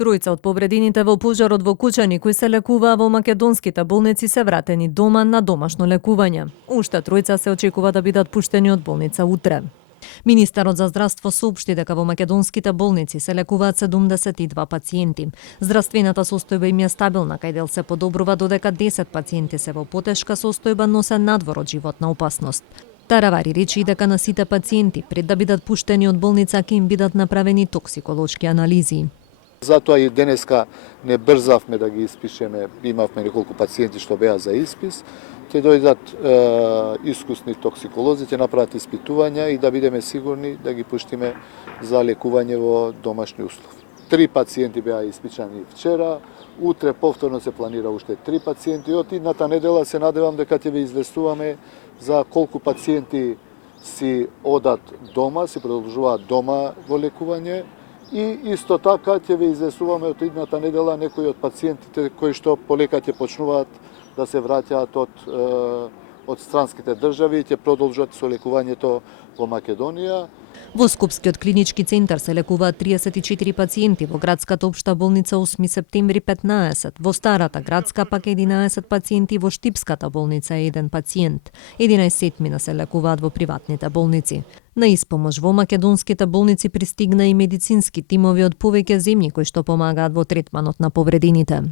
Тројца од повредените во пожарот во Кучани кои се лекуваа во македонските болници се вратени дома на домашно лекување. Уште тројца се очекува да бидат пуштени од болница утре. Министерот за здравство соопшти дека во македонските болници се лекуваат 72 пациенти. Здравствената состојба им е стабилна, кај дел се подобрува, додека 10 пациенти се во потешка состојба, но се надвор од животна опасност. Таравари речи дека на сите пациенти пред да бидат пуштени од болница ќе им бидат направени токсиколошки анализи. Затоа и денеска не брзавме да ги испишеме, имавме неколку пациенти што беа за испис, ќе дојдат искусни токсиколози, ќе направат испитувања и да бидеме сигурни да ги пуштиме за лекување во домашни услови. 3 пациенти беа испичани вчера, утре повторно се планира уште 3 пациенти. Од идната недела се надевам дека ќе ве известуваме за колку пациенти си одат дома, си продолжуваат дома во лекување. И исто така ќе ве известуваме од идната недела некои од пациентите кои што полека ќе почнуваат да се враќаат од странските држави и ќе продолжат со лекувањето во Македонија. Во Скопскиот клинички центар се лекуваат 34 пациенти, во градската општа болница 8 септември 15, во старата градска пак 11 пациенти, во Штипската болница 1 пациент. 11 се лекуваат во приватните болници. На испомош во македонските болници пристигна и медицински тимови од повеќе земји кои што помагаат во третманот на повредените.